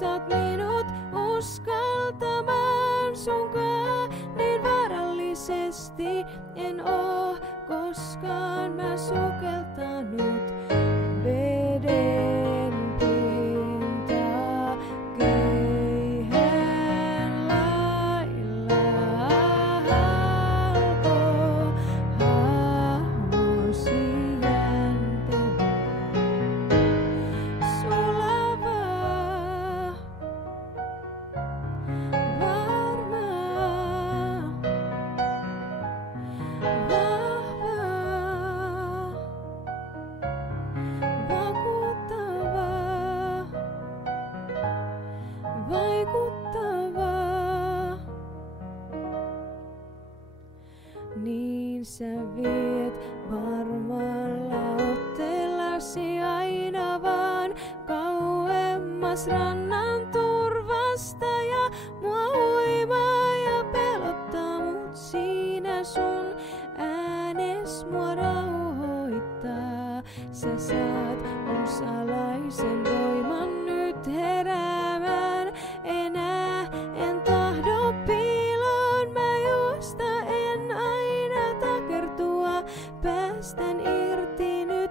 saat minut uskaltamaan sunkaan niin vaarallisesti. En oo koskaan mä sukeltanut veden pintaa keihään lailla. Halko hahmosi jäntevä sulava varma vahva vakuuttava vaikuttava. Niin sä viet varmalla otteellasi aina vaan kauemmas rannan turvasta ja mua huimaa ja pelottaa, mut siinä sun äänes mua rauhoittaa. Sä saat mun salaisen voiman nyt heräämään. Enää en tahdo piiloon mä juosta, en aina takertua. Päästän irti nyt